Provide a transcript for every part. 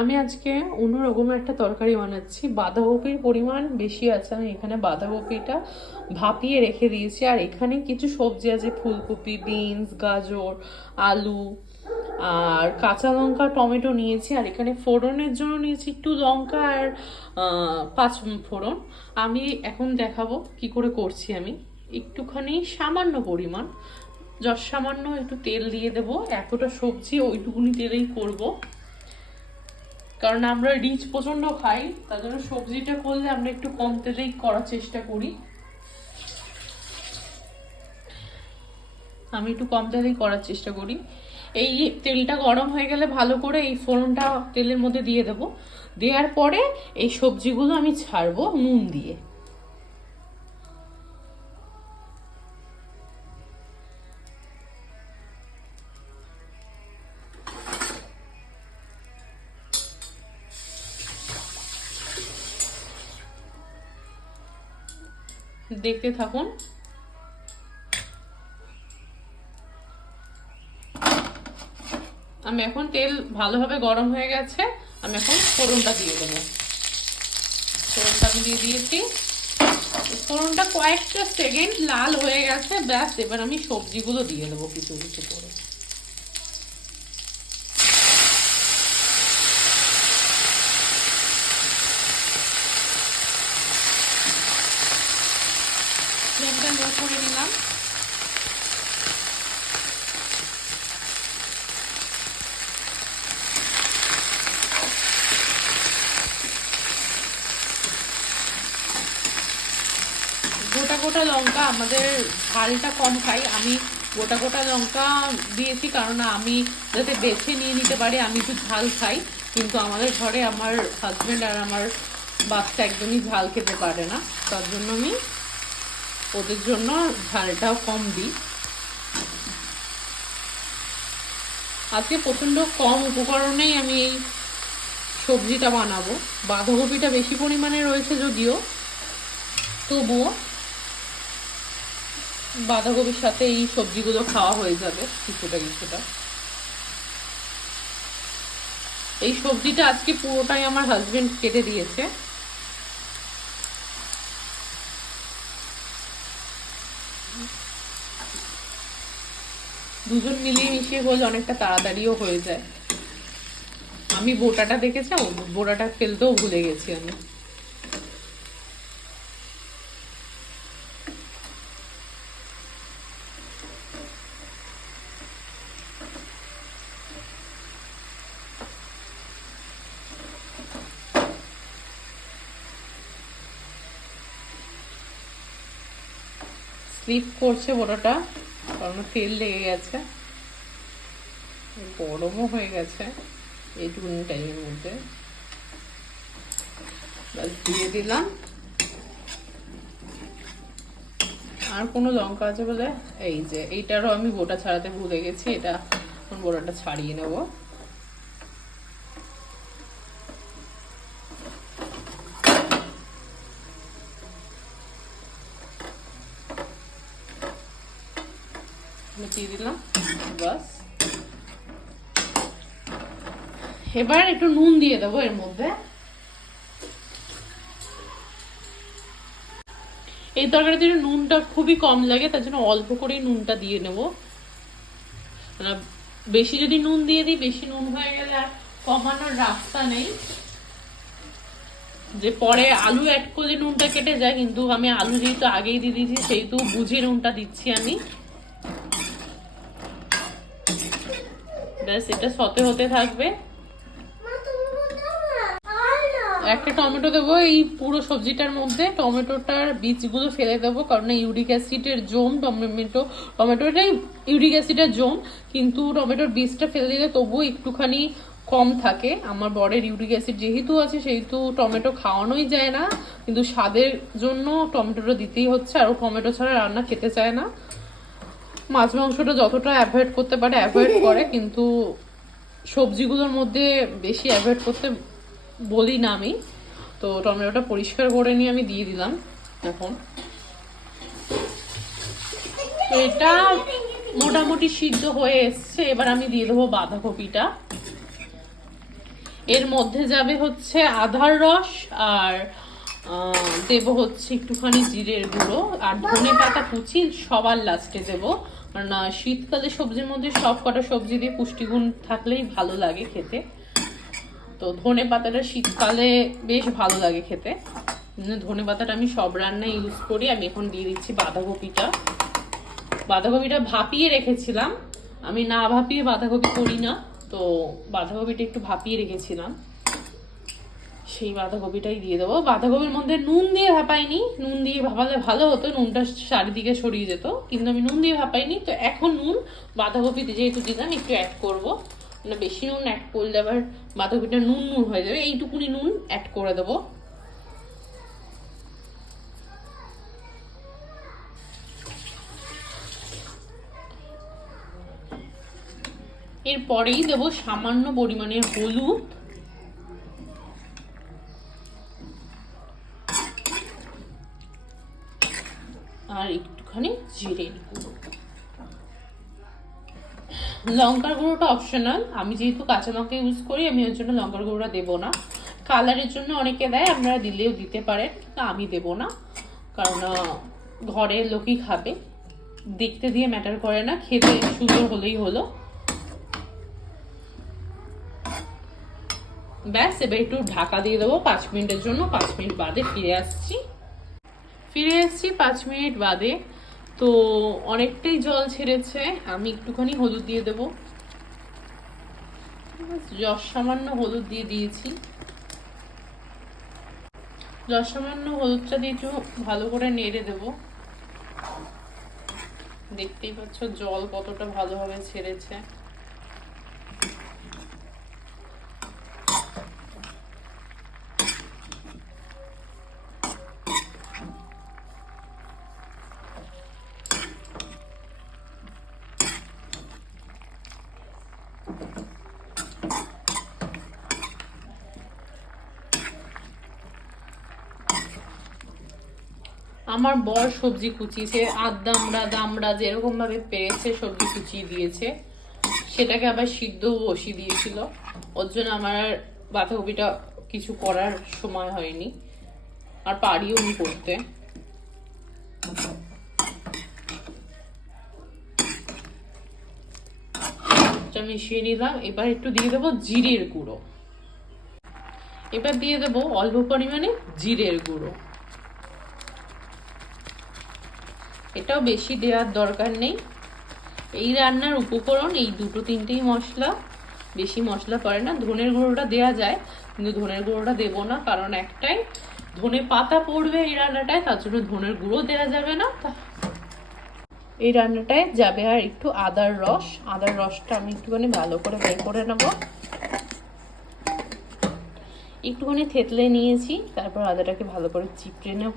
আমি আজকে অন্যরকম একটা তরকারি বানাচ্ছি। বাঁধাকপির পরিমাণ বেশি আছে, আমি এখানে বাঁধাকপিটা ভাপিয়ে রেখে দিয়েছি। আর এখানে কিছু সবজি আছে, ফুলকপি, বিনস, গাজর, আলু আর কাঁচা লঙ্কা, টমেটো নিয়েছি। আর এখানে ফোড়নের জন্য নিয়েছি একটু লঙ্কা আর পাঁচ ফোড়ন। আমি এখন দেখাবো কি করে করছি। আমি একটুখানি সামান্য পরিমাণ, সামান্য একটু তেল দিয়ে দেবো। এতটা সবজি ওইটুকুনি তেলেই করবো, কারণ আমরা রিচ প্রচন্ড খাই, তার জন্য সবজিটা করলে আমরা একটু কম তেলেই করার চেষ্টা করি। আমি একটু কম তেলেই করার চেষ্টা করি। এই তেলটা গরম হয়ে গেলে ভালো করে এই ফোড়নটা তেলের মধ্যে দিয়ে দেব। দেওয়ার পরে এই সবজিগুলো আমি ছাড়বো নুন দিয়ে। দেখতে থাকুন। আমি এখন তেল ভালোভাবে গরম হয়ে গেছে, আমি এখন ফোড়নটা দিয়ে দেবো। ফোড়নটা আমি দিয়ে দিয়েছি। ফোড়নটা কয়েকটা সেকেন্ড লাল হয়ে গেছে, ব্যাস। এবার আমি সবজিগুলো দিয়ে দেবো কিছু কিছু করে। ফ্লেমটা লো করে নিলাম। গোটা গোটা লঙ্কা, আমাদের ঝালটা কম খাই, আমি গোটা গোটা লঙ্কা দিয়েছি কারণ আমি যাতে বেছে নিয়ে নিতে পারি। আমি একটু ঝাল খাই, কিন্তু আমাদের ঘরে আমার হাজব্যান্ড আর আমার বাচ্চা একদমই ঝাল খেতে পারে না, তার জন্য আমি ওদের জন্য ঝালটাও কম দিই। আজকে প্রচণ্ড কম উপকরণেই আমি এই সবজিটা বানাবো। বাঁধাকপিটা বেশি পরিমাণে রয়েছে যদিও, তবুও বাঁধাকপির সাথে এই সবজিগুলো খাওয়া হয়ে যাবে কিছুটা কিছুটা। এই সবজিটা আজকে পুরোটাই আমার হাজবেন্ড কেটে দিয়েছে। দুজন মিলিয়ে মিশিয়ে হলে অনেকটা তাড়াতাড়িও হয়ে যায়। আমি বোটাটা দেখেছি, বোটাটা ফেলতেও ভুলে গেছি আমি। স্লিপ করছে বোটাটা, কারণ তেল লেগে গেছে, গরমও হয়ে গেছে। এইটুকুনি টাইমের মধ্যে দিয়ে দিলাম। আর কোনো লঙ্কা আছে বলে, এই যে এইটারও আমি বোটা ছাড়াতে ভুলে গেছি, এটা এখন বোটাটা ছাড়িয়ে নেব। দিয়ে দিলাম, বাস। এবার একটু নুন দিয়ে দেবো এর মধ্যে। এই তরকারিতে নুনটা খুবই কম লাগে, তার জন্য অল্প করেই নুনটা দিয়ে নেব। বেশি যদি নুন দিয়ে দিই, বেশি নুন হয়ে গেলে আর কমানোর রাস্তা নেই। যে পরে আলু অ্যাড করলে নুনটা কেটে যায়, কিন্তু আমি আলু যেহেতু আগেই দিয়ে দিয়েছি সেহেতু বুঝে নুনটা দিচ্ছি আমি। ব্যাস, এটা সতে হতে থাকবে। একটা টমেটো দেবো এই পুরো সবজিটার মধ্যে। টমেটোটার বীজগুলো ফেলে দেবো, কারণ ইউরিক অ্যাসিডের জোম টমেটোটাই ইউরিক অ্যাসিডের জোম, কিন্তু টমেটোর বীজটা ফেলে দিলে তবুও একটুখানি কম থাকে। আমার বরের ইউরিক অ্যাসিড যেহেতু আছে সেহেতু টমেটো খাওয়ানোই যায় না, কিন্তু স্বাদের জন্য টমেটোটা দিতেই হচ্ছে। আর টমেটো ছাড়া রান্না খেতে চায় না। মাছ মাংসটা যতটা অ্যাভয়েড করতে পারে অ্যাভয়েড করে, কিন্তু সবজিগুলোর মধ্যে বেশি অ্যাভয়েড করতে বলি না আমি। তো টমেটোটা পরিষ্কার করে নিয়ে আমি দিয়ে দিলাম এখন। তো এটা মোটামুটি সিদ্ধ হয়ে এসছে। এবার আমি দিয়ে দেবো বাঁধাকপিটা। এর মধ্যে যাবে হচ্ছে আদার রস, আর দেবো হচ্ছে একটুখানি জিরের গুঁড়ো, আর ধনে পাতা কুচি সবার লাস্টে দেবো। কারণ শীতকালে সবজির মধ্যে সব কটা সবজি দিয়ে পুষ্টিগুণ থাকলেই ভালো লাগে খেতে। তো ধনে পাতাটা শীতকালে বেশ ভালো লাগে খেতে, ধনে পাতাটা আমি সব রান্নায় ইউজ করি। আমি এখন দিয়ে দিচ্ছি বাঁধাকপিটা। বাঁধাকপিটা ভাপিয়ে রেখেছিলাম, আমি না ভাপিয়ে বাঁধাকপি করি না, তো বাঁধাকপিটা একটু ভাপিয়ে রেখেছিলাম, সেই বাঁধাকপিটাই দিয়ে দেবো। বাঁধাকপির মধ্যে নুন দিয়ে ভাপাইনি, নুন দিয়ে ভাপালে ভালো হতো, নুনটা চারিদিকে ছড়িয়ে যেত, কিন্তু আমি নুন দিয়ে ভাপাইনি। তো এখন নুন বাঁধাকপিতে যেহেতু দিলাম একটু অ্যাড করবো, মানে বেশি নুন অ্যাড করলে আবার বাঁধাকপিটা নুন নুন হয়ে যাবে, এইটুকুনি নুন অ্যাড করে দেবো। এরপরেই দেবো সামান্য পরিমাণে হলুদ, আর একটুখানি জিরে গুঁড়ো। লঙ্কার গুঁড়োটা অপশনাল, আমি যেহেতু কাঁচা লঙ্কা ইউজ করি আমি ওর জন্য লঙ্কার গুঁড়োটা দেবো না। কালারের জন্য অনেকে দেয়, আপনারা দিলেও দিতে পারেন, তা আমি দেবো না, কারণ ঘরের লোকই খাবে, দেখতে দিয়ে ম্যাটার করে না, খেতে সুন্দর হলেই হলো। ব্যাস, এবার একটু ঢাকা দিয়ে দেবো 5 মিনিটের জন্য। 5 মিনিট বাদে ফিরে আসছি। 5 মিনিট বাদে। তো অনেকটাই জল ছেড়েছে, আমি একটুখানি হলুদ দিয়ে দেবো, সামান্য হলুদ দিয়ে দিয়েছি। সামান্য হলুদটা দিয়ে একটু ভালো করে নেড়ে দেবো। দেখতেই পাচ্ছ জল কতটা ভালোভাবে ছেড়েছে। আমার বর সবজি কুচিয়েছে, আদামড়া দামড়া যেরকম ভাবে পেরেছে সবজি কুচিয়ে দিয়েছে, সেটাকে আবার সিদ্ধ বসিয়ে দিয়েছিল, ওর জন্য আমার বাঁধাকপিটা কিছু করার সময় হয়নি, আর পারিও নি করতে। মিশিয়ে নিলাম। এবার একটু দিয়ে দেবো জিরের গুঁড়ো, এবার দিয়ে দেবো অল্প পরিমাণে জিরের গুঁড়ো, এটাও বেশি দেওয়ার দরকার নেই। এই রান্নার উপকরণ এই দুটো তিনটেই মশলা, বেশি মশলা পড়ে না। ধনের গুঁড়োটা দেওয়া যায়, কিন্তু ধনের গুঁড়োটা দেবো না, কারণ একটাই ধনে পাতা পড়বে এই রান্নাটায়, তার জন্য ধনের গুঁড়ো দেওয়া যাবে না। এই রান্নাটায় যাবে আর একটু আদার রস, আদার রসটা আমি একটুখানি ভালো করে বের করে নেবো, একটুখানি থেতলে নিয়েছি, তারপর আদাটাকে ভালো করে চিপড়ে নেব।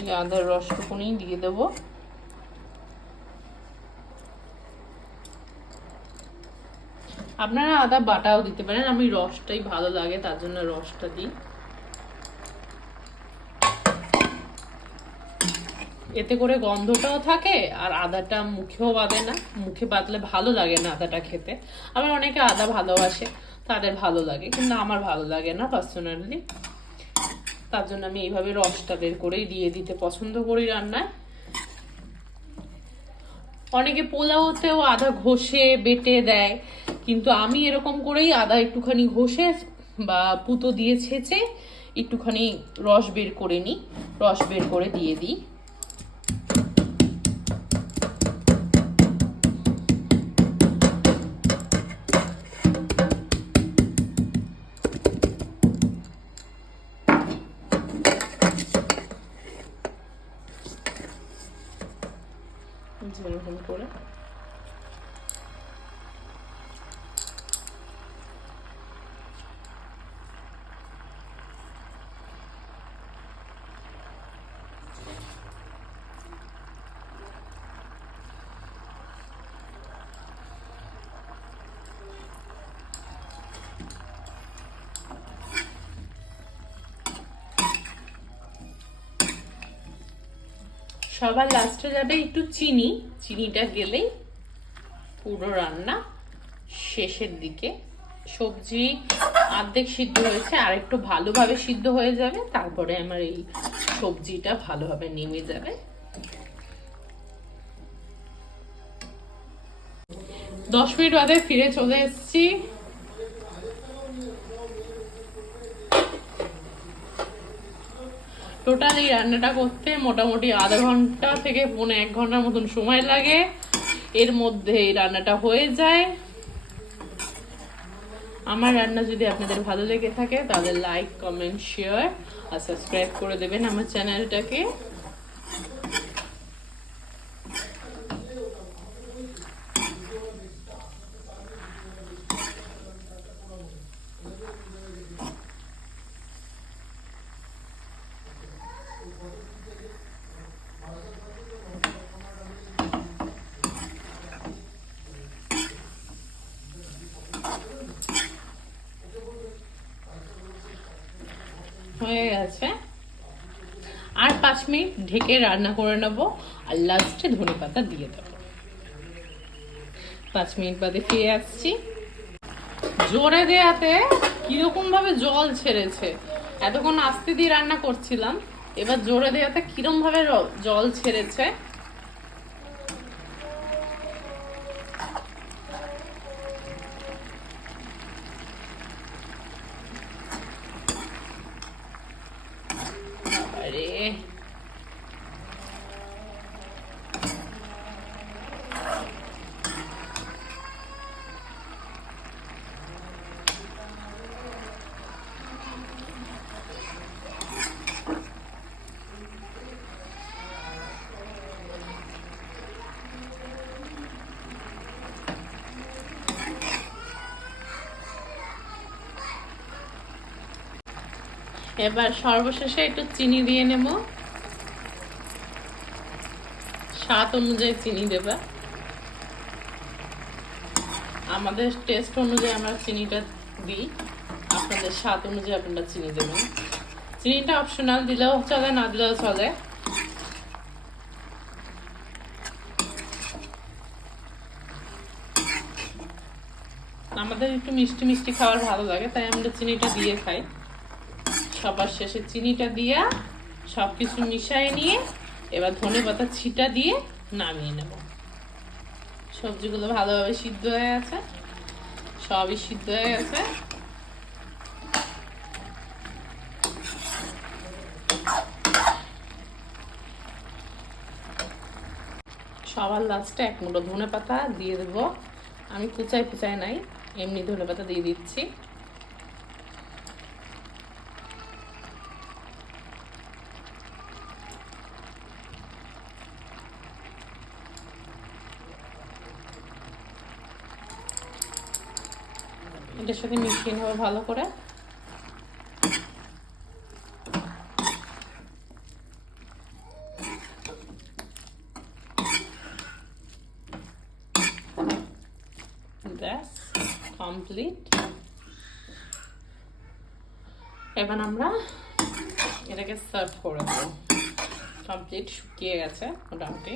এই আদার রসটুকুনি দিয়ে দেবো। আপনারা আদা বাটাও দিতে পারেন, আমি রসটাই ভালো লাগে তার জন্য রসটা দিই। এতে করে গন্ধটাও থাকে আর আদাটা মুখেও বাঁধে না, মুখে বাঁধলে ভালো লাগে না আদাটা খেতে। আবার অনেকে আদা ভালোবাসে, তাদের ভালো লাগে, কিন্তু আমার ভালো লাগে না পার্সোনালি, তার জন্য আমি এইভাবে রসটা বের করেই দিয়ে দিতে পছন্দ করি রান্নায়। অনেকে পোলাওতেও আদা ঘষে বেটে দেয়, কিন্তু আমি এরকম করেই আদা একটুখানি ঘষে বা পুতো দিয়ে ছেঁচে একটুখানি রস বের করে নিই, রস বের করে দিয়ে দিই। ঝোল করে সবার লাস্টে যাবে একটু চিনি, চিনিটা গেলেই পুরো রান্না শেষের দিকে। সবজি অর্ধেক সিদ্ধ হয়েছে, আর একটু ভালোভাবে সিদ্ধ হয়ে যাবে, তারপরে আমার এই সবজিটা ভালোভাবে নেমে যাবে। 10 মিনিট বাদে ফিরে চলে এসেছি। টোটাল এই রান্নাটা করতে মোটামুটি আধা ঘন্টা থেকে 1 ঘন্টার মতন সময় লাগে। এর মধ্যে এই রান্নাটা হয়ে যায়। আমার রান্না যদি আপনাদের ভালো লেগে থাকে তাহলে লাইক, কমেন্ট, শেয়ার আর সাবস্ক্রাইব করে দেবেন আমার চ্যানেলটাকে। হয়ে গেছে, আর 5 মিনিট ঢেকে রান্না করে নেবো, আর লাস্টে ধনেপাতা দিয়ে দেবো। 5 মিনিট বাদে ফিরে আসছি। জোরে দেয়াতে কিরকম ভাবে জল ছেড়েছে। এতক্ষণ আস্তে দিয়ে রান্না করছিলাম, এবার জোরে দেয়াতে কিরম ভাবে জল ছেড়েছে। আরে এবার সর্বশেষে একটু চিনি দিয়ে নেব, স্বাদ অনুযায়ী চিনি দেবে। আমাদের টেস্ট অনুযায়ী আমরা চিনিটা দিই, আপনাদের স্বাদ অনুযায়ী আপনারা চিনি দেবেন। চিনিটা অপশনাল, দিলেও চলে, না দিলেও চলে। আমাদের একটু মিষ্টি মিষ্টি খাবার ভালো লাগে, তাই আমরা চিনিটা দিয়ে খাই। সবার শেষে চিনিটা দিয়ে সবকিছু মিশিয়ে নিয়ে এবার ধনেপাতা ছিটা দিয়ে নামিয়ে নেব। সবজিগুলো ভালোভাবে সিদ্ধ হয়ে গেছে, সবই সিদ্ধ হয়ে গেছে। সবার লাস্টে 1 মুঠো ধনেপাতা দিয়ে দেবো। আমি কুচায় নাই, এমনি ধনেপাতা দিয়ে দিচ্ছি। এটার সাথে মিশিয়ে নেবো ভালো করে। ব্যাস কমপ্লিট। এবার আমরা এটাকে সার্ভ করে দেবো। কমপ্লিট, শুকিয়ে গেছে মোটামুটি।